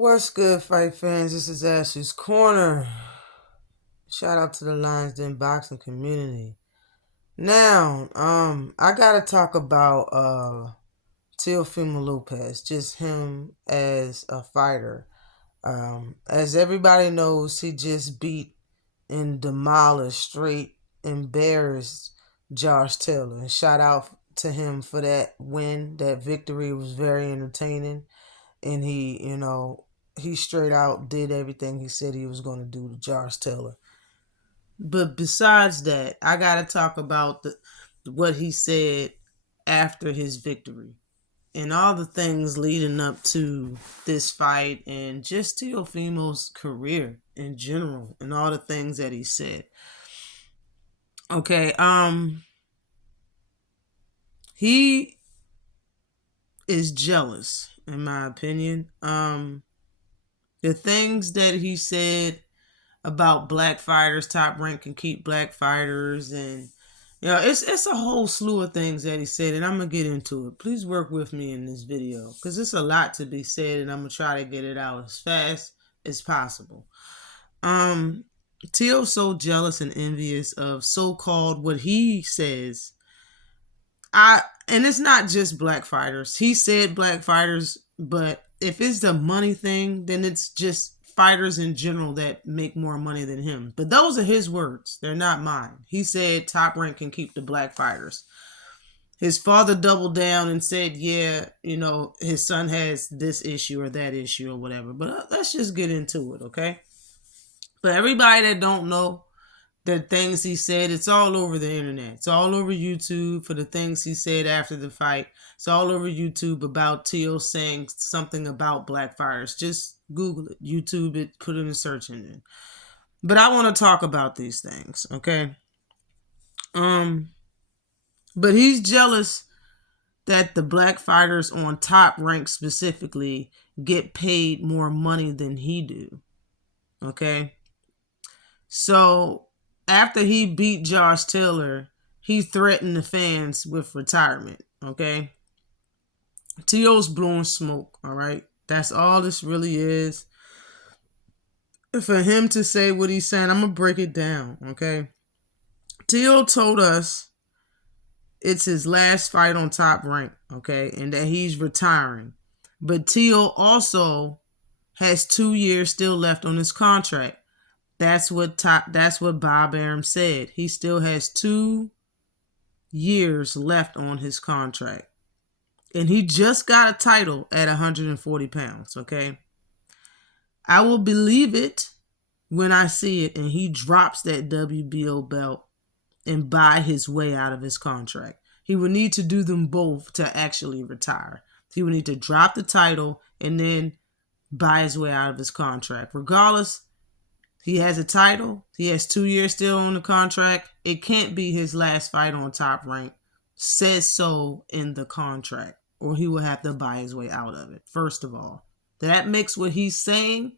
What's good, fight fans? This is Ashley's Corner. Shout out to the Lions Den boxing community. Now, I gotta talk about Teofimo Lopez, just him as a fighter. As everybody knows, he just beat and demolished, straight embarrassed Josh Taylor. And shout out to him for that win. That victory was very entertaining. And he straight out did everything he said he was going to do to Josh Taylor. But besides that, I got to talk about what he said after his victory and all the things leading up to this fight and just Teofimo's career in general and all the things that he said. Okay, he is jealous in my opinion. The things that he said about black fighters, Top Rank can keep black fighters, and it's a whole slew of things that he said, and I'm gonna get into it. Please work with me in this video because it's a lot to be said, and I'm gonna try to get it out as fast as possible. Teo's so jealous and envious of so-called what he says. And it's not just black fighters. He said black fighters, but if it's the money thing, then it's just fighters in general that make more money than him. But those are his words. They're not mine. He said Top Rank can keep the black fighters. His father doubled down and said, yeah, his son has this issue or that issue or whatever. But let's just get into it, okay? But everybody that don't know the things he said, it's all over the internet. It's all over YouTube for the things he said after the fight. It's all over YouTube about Teo saying something about black fighters. Just Google it, YouTube it, put it in a search engine. But I want to talk about these things, okay? But he's jealous that the black fighters on Top Rank specifically get paid more money than he do, okay? So after he beat Josh Taylor, he threatened the fans with retirement, okay? Teo's blowing smoke, all right? That's all this really is. For him to say what he's saying, I'm going to break it down, okay? Teo told us it's his last fight on Top Rank, okay? And that he's retiring. But Teo also has 2 years still left on his contract. That's what Bob Arum said. He still has 2 years left on his contract. And he just got a title at 140 pounds, okay? I will believe it when I see it and he drops that WBO belt and buy his way out of his contract. He would need to do them both to actually retire. He would need to drop the title and then buy his way out of his contract. Regardless, he has a title. He has 2 years still on the contract. It can't be his last fight on Top Rank. Says so in the contract, or he will have to buy his way out of it. First of all, that makes what he's saying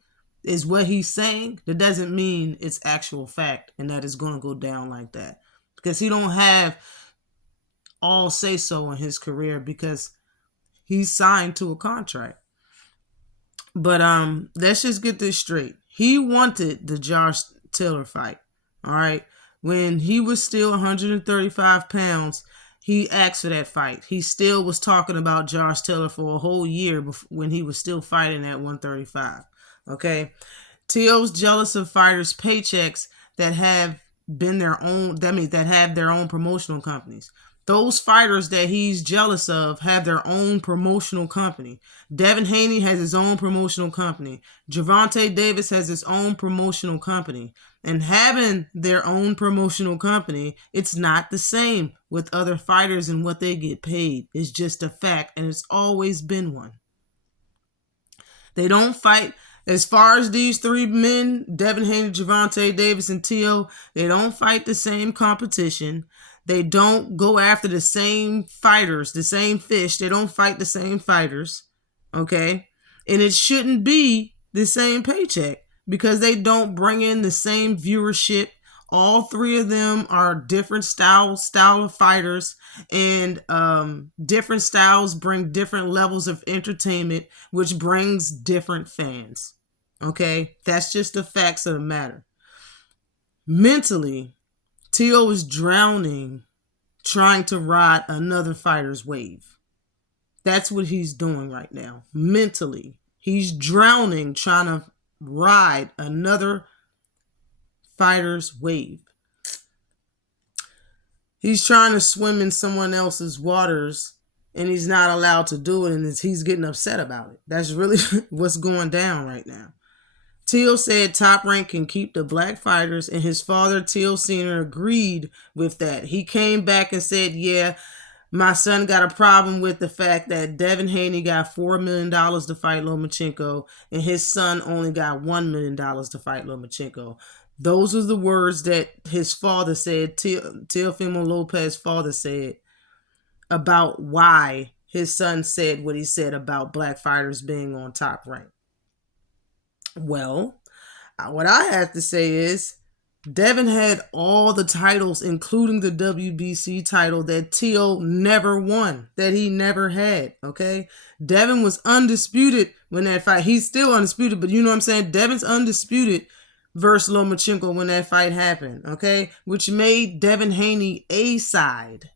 is what he's saying. That doesn't mean it's actual fact and that it's going to go down like that, because he don't have all say so in his career because he's signed to a contract. But let's just get this straight. He wanted the Josh Taylor fight, all right? When he was still 135 pounds, he asked for that fight. He still was talking about Josh Taylor for a whole year when he was still fighting at 135, okay? Teo's jealous of fighters' paychecks that have been their own, that have their own promotional companies. Those fighters that he's jealous of have their own promotional company. Devin Haney has his own promotional company. Gervonta Davis has his own promotional company. And having their own promotional company, it's not the same with other fighters and what they get paid. It's just a fact, and it's always been one. They don't fight. As far as these 3 men, Devin Haney, Gervonta Davis, and Teo, they don't fight the same competition. They don't go after the same fighters, the same fish. They don't fight the same fighters, okay? And it shouldn't be the same paycheck because they don't bring in the same viewership. All three of them are different style of fighters, and different styles bring different levels of entertainment, which brings different fans. Okay, that's just the facts of the matter. Mentally, TEO is drowning trying to ride another fighter's wave. That's what he's doing right now. Mentally, he's drowning trying to ride another fighter's wave. He's trying to swim in someone else's waters, and he's not allowed to do it, and he's getting upset about it. That's really what's going down right now. TEO said Top Rank can keep the black fighters, and his father, TEO Sr., agreed with that. He came back and said, yeah, my son got a problem with the fact that Devin Haney got $4 million to fight Lomachenko, and his son only got $1 million to fight Lomachenko. Those are the words that his father said, Teofimo Lopez's father said, about why his son said what he said about black fighters being on Top Rank. Well, what I have to say is, Devin had all the titles, including the WBC title that TEO never won, that he never had, okay? Devin was undisputed when that fight. He's still undisputed, but you know what I'm saying? Devin's undisputed versus Lomachenko when that fight happened, okay? Which made Devin Haney A-side.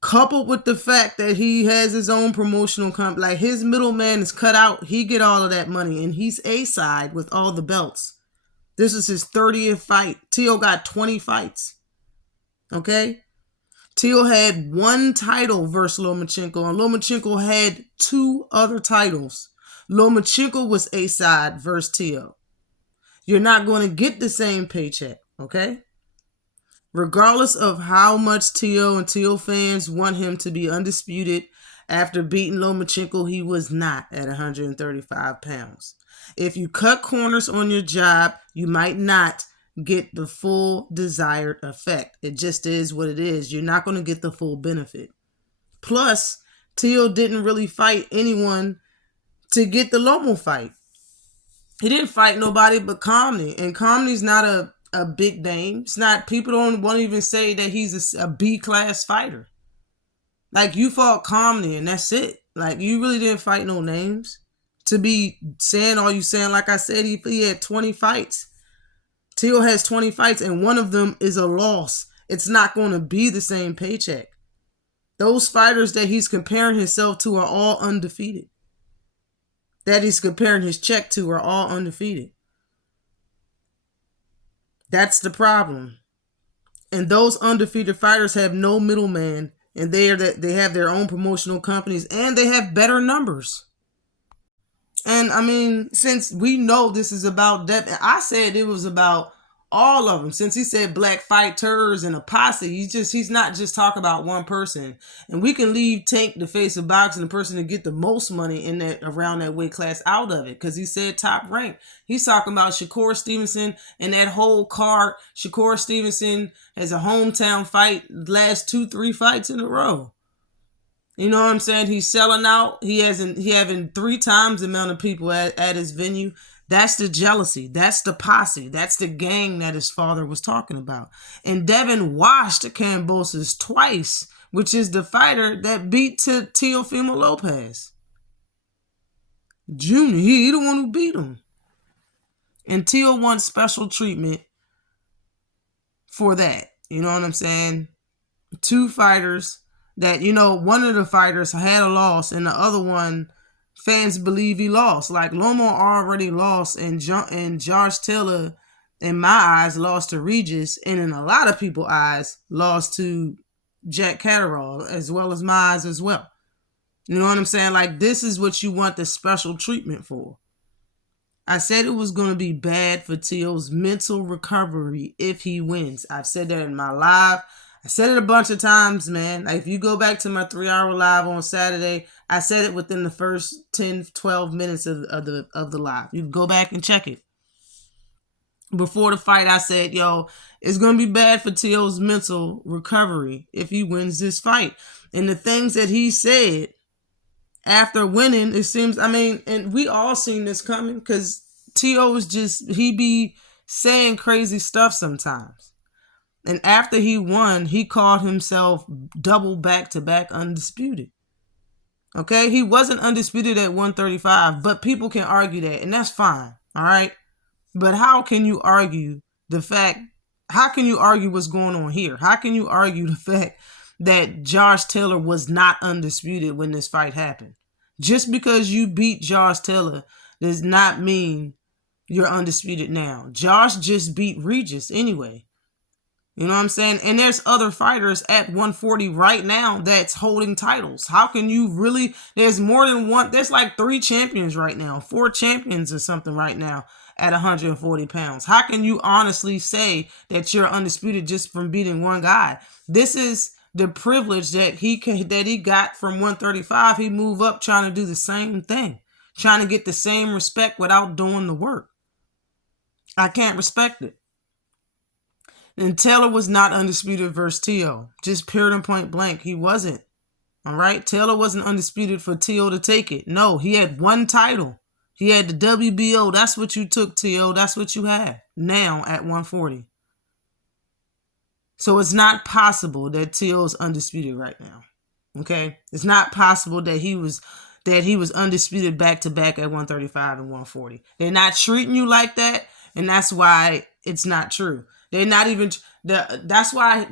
Coupled with the fact that he has his own promotional company, like his middleman is cut out, he get all of that money, and he's A-side with all the belts. This is his 30th fight. TEO got 20 fights. Okay? TEO had one title versus Lomachenko, and Lomachenko had 2 other titles. Lomachenko was A-side versus TEO. You're not going to get the same paycheck, okay? Regardless of how much TEO and TEO fans want him to be undisputed, after beating Lomachenko, he was not at 135 pounds. If you cut corners on your job, you might not get the full desired effect. It just is what it is. You're not going to get the full benefit. Plus, TEO didn't really fight anyone to get the Lomo fight. He didn't fight nobody but Comney, and Comney's not a big name. It's not, people won't even say that he's a B-class fighter. Like, you fought Comney and that's it. Like, you really didn't fight no names. To be saying all you saying, like I said, he had 20 fights. TEO has 20 fights, and one of them is a loss. It's not going to be the same paycheck. Those fighters that he's comparing himself to are all undefeated. That he's comparing his check to are all undefeated. That's the problem. And those undefeated fighters have no middleman, and they have their own promotional companies, and they have better numbers. And I mean, since we know this is about Devin, I said it was about all of them. Since he said black fighters and a posse, he's not just talking about one person. And we can leave Tank the face of boxing, the person to get the most money in that around that weight class, out of it, because he said Top Rank. He's talking about Shakur Stevenson and that whole card. Shakur Stevenson has a hometown fight, last 2-3 fights in a row. You know what I'm saying? He's selling out. He having 3 times the amount of people at his venue. That's the jealousy. That's the posse. That's the gang that his father was talking about. And Devin washed Kambosos twice, which is the fighter that beat Teofimo Lopez Jr. He the one who beat him. And TEO wants special treatment for that. You know what I'm saying? 2 fighters that, you know, one of the fighters had a loss and the other one, fans believe he lost. Like, Lomo already lost, and Josh Taylor, in my eyes, lost to Regis, and in a lot of people's eyes, lost to Jack Catterall, as well as my eyes as well. You know what I'm saying? Like, this is what you want the special treatment for. I said it was going to be bad for TEO's mental recovery if he wins. I've said that in my live. I said it a bunch of times, man. Like, if you go back to my 3-hour live on Saturday, I said it within the first 10, 12 minutes of the live. You can go back and check it. Before the fight, I said, yo, it's going to be bad for TEO's mental recovery if he wins this fight. And the things that he said after winning, it seems, I mean, and we all seen this coming, because TEO is just, he be saying crazy stuff sometimes. And after he won, he called himself double back-to-back undisputed. Okay, he wasn't undisputed at 135, but people can argue that, and that's fine. All right, but how can you argue the fact? How can you argue what's going on here? How can you argue the fact that Josh Taylor was not undisputed when this fight happened? Just because you beat Josh Taylor does not mean you're undisputed now. Josh just beat Regis anyway. You know what I'm saying? And there's other fighters at 140 right now that's holding titles. How can you really? There's more than one. There's like 3 champions right now, 4 champions or something right now at 140 pounds. How can you honestly say that you're undisputed just from beating one guy? This is the privilege that he got from 135. He moved up trying to do the same thing, trying to get the same respect without doing the work. I can't respect it. And Taylor was not undisputed versus TEO. Just period and point blank. He wasn't. All right? Taylor wasn't undisputed for TEO to take it. No, he had one title. He had the WBO. That's what you took, TEO. That's what you have now at 140. So it's not possible that TEO is undisputed right now. Okay? It's not possible that he was undisputed back-to-back at 135 and 140. They're not treating you like that, and that's why it's not true. They're not even that's why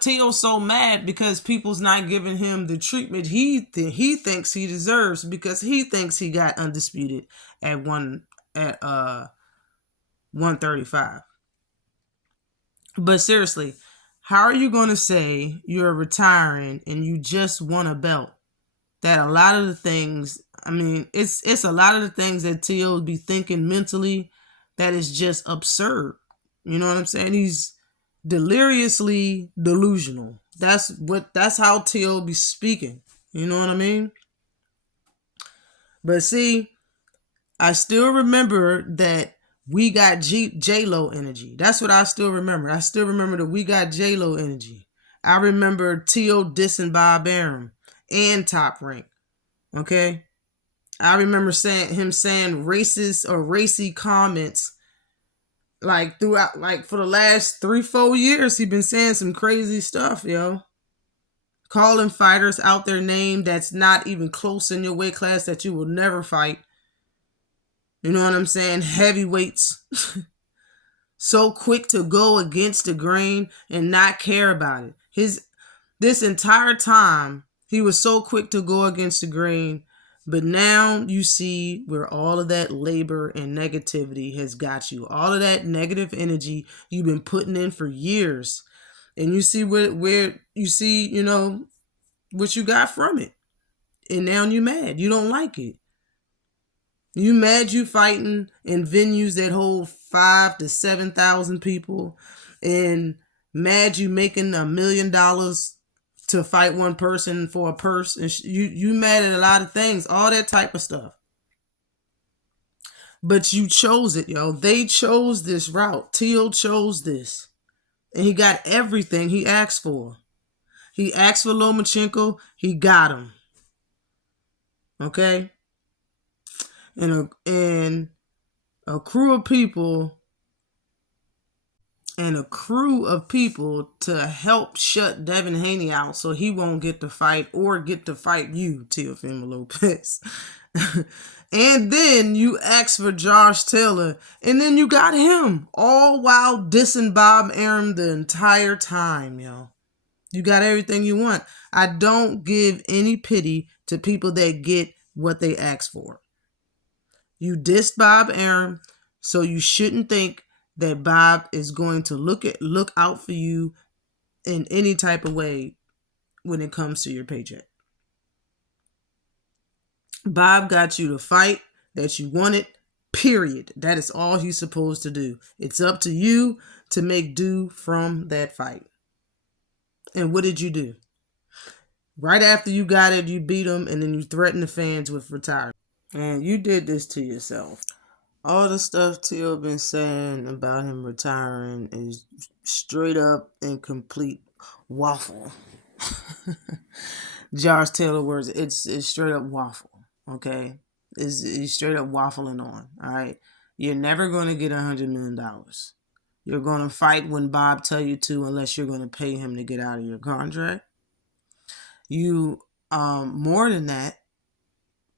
TEO's so mad, because people's not giving him the treatment he thinks he deserves, because he thinks he got undisputed at 135. But seriously, how are you going to say you're retiring and you just won a belt? That a lot of the things, I mean, it's a lot of the things that TEO would be thinking mentally that is just absurd. You know what I'm saying? He's deliriously delusional. That's how TEO be speaking. You know what I mean? But see, I still remember that we got J-Lo energy. That's what I still remember. I still remember that we got J-Lo energy. I remember TEO dissing Bob Arum and Top Rank. Okay? I remember him saying racist or racy comments like throughout, like for the last 3-4 years. He been saying some crazy stuff, yo. Calling fighters out their name that's not even close in your weight class, that you will never fight. You know what I'm saying? Heavyweights. So quick to go against the grain and not care about it. This entire time, he was so quick to go against the grain. But now you see where all of that labor and negativity has got you. All of that negative energy you've been putting in for years. And you see where you see, you know, what you got from it. And now you're mad. You don't like it. You mad you fighting in venues that hold 5,000 to 7,000 people. And mad you making $1 million to fight one person for a purse. And you mad at a lot of things, all that type of stuff. But you chose it, yo. They chose this route. TEO chose this. And he got everything he asked for. He asked for Lomachenko. He got him. Okay? And a crew of people to help shut Devin Haney out so he won't get to fight or get to fight you, Teofimo Lopez. And then you asked for Josh Taylor, and then you got him, all while dissing Bob Arum the entire time, yo. You got everything you want. I don't give any pity to people that get what they ask for. You dissed Bob Arum, so you shouldn't think that Bob is going to look out for you in any type of way when it comes to your paycheck. Bob got you the fight that you wanted, period. That is all he's supposed to do. It's up to you to make do from that fight. And what did you do? Right after you got it, you beat him, and then you threatened the fans with retirement. And you did this to yourself. All the stuff TEO been saying about him retiring is straight up and complete waffle. Josh Taylor words, it's straight up waffle, okay? It's straight up waffling on, all right? You're never going to get $100 million. You're going to fight when Bob tell you to, unless you're going to pay him to get out of your contract. You, more than that,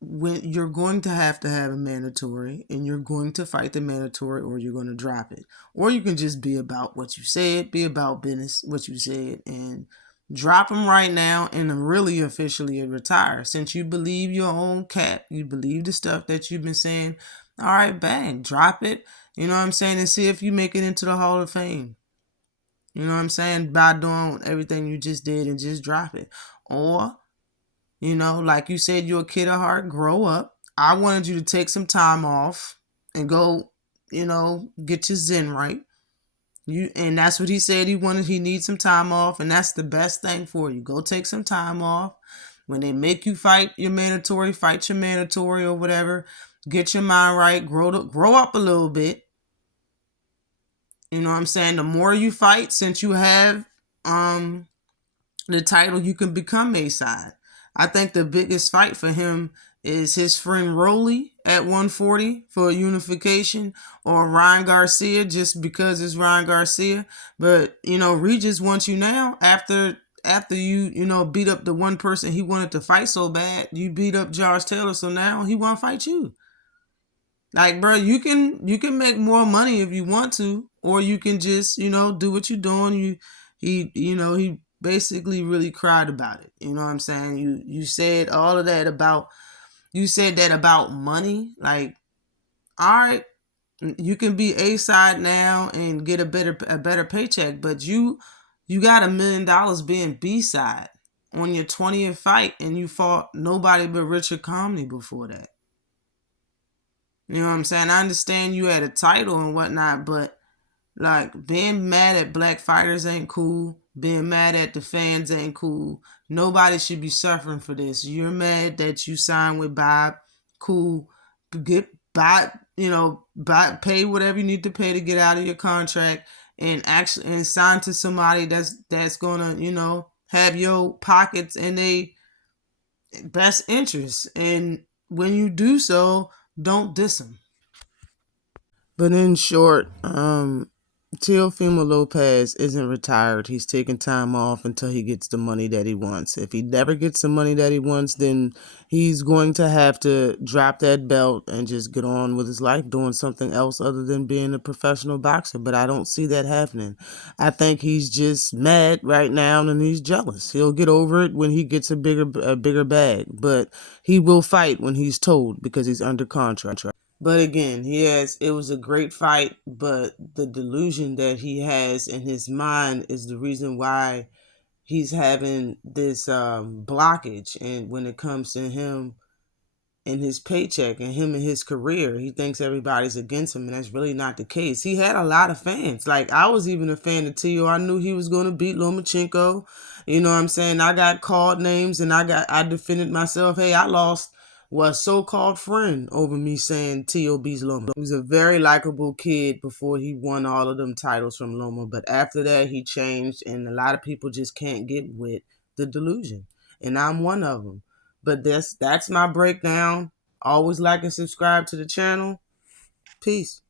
when you're going to have a mandatory, and you're going to fight the mandatory, or you're going to drop it, or you can just be about what you said, be about business, what you said, and drop them right now and really officially retire. Since you believe your own cap, you believe the stuff that you've been saying, all right, bang, drop it. You know what I'm saying? And see if you make it into the Hall of Fame. You know what I'm saying? By doing everything you just did, and just drop it. Or, you know, like you said, you're a kid at heart, grow up. I wanted you to take some time off and go, you know, get your zen right. And that's what he said he wanted. He needs some time off, and that's the best thing for you. Go take some time off. When they make you fight your mandatory or whatever. Get your mind right. Grow up a little bit. You know what I'm saying? The more you fight, since you have the title, you can become A-side. I think the biggest fight for him is his friend Rolly at 140 for unification, or Ryan Garcia, just because it's Ryan Garcia. But, you know, Regis wants you now after you know, beat up the one person he wanted to fight so bad. You beat up Josh Taylor, so now he want to fight you. Like, bro, you can make more money if you want to, or you can just, you know, do what you're doing. He basically really cried about it. You know what I'm saying? You said all of that about, you said that about money. Like, all right, you can be A-side now and get a better paycheck, but you got $1 million being B-side on your 20th fight, and you fought nobody but Richard Comey before that. You know what I'm saying? I understand you had a title and whatnot, but like, being mad at black fighters ain't cool. Being mad at the fans ain't cool. Nobody should be suffering for this. You're mad that you signed with Bob. Cool. Pay whatever you need to pay to get out of your contract, and sign to somebody that's gonna, you know, have your pockets in their best interest. And when you do so, don't diss them. But in short, Teofimo Lopez isn't retired. He's taking time off until he gets the money that he wants. If he never gets the money that he wants, then he's going to have to drop that belt and just get on with his life doing something else other than being a professional boxer. But I don't see that happening. I think he's just mad right now and he's jealous. He'll get over it when he gets a bigger bag. But he will fight when he's told, because he's under contract. But again, it was a great fight, but the delusion that he has in his mind is the reason why he's having this blockage. And when it comes to him and his paycheck and him and his career, he thinks everybody's against him, and that's really not the case. He had a lot of fans. Like, I was even a fan of TEO. I knew he was going to beat Lomachenko. You know what I'm saying? I got called names, and I defended myself. Hey, I lost a so-called friend over me saying TEO beats Loma. He was a very likable kid before he won all of them titles from Loma, but after that he changed, and a lot of people just can't get with the delusion, and I'm one of them. But that's my breakdown. Always like and subscribe to the channel. Peace.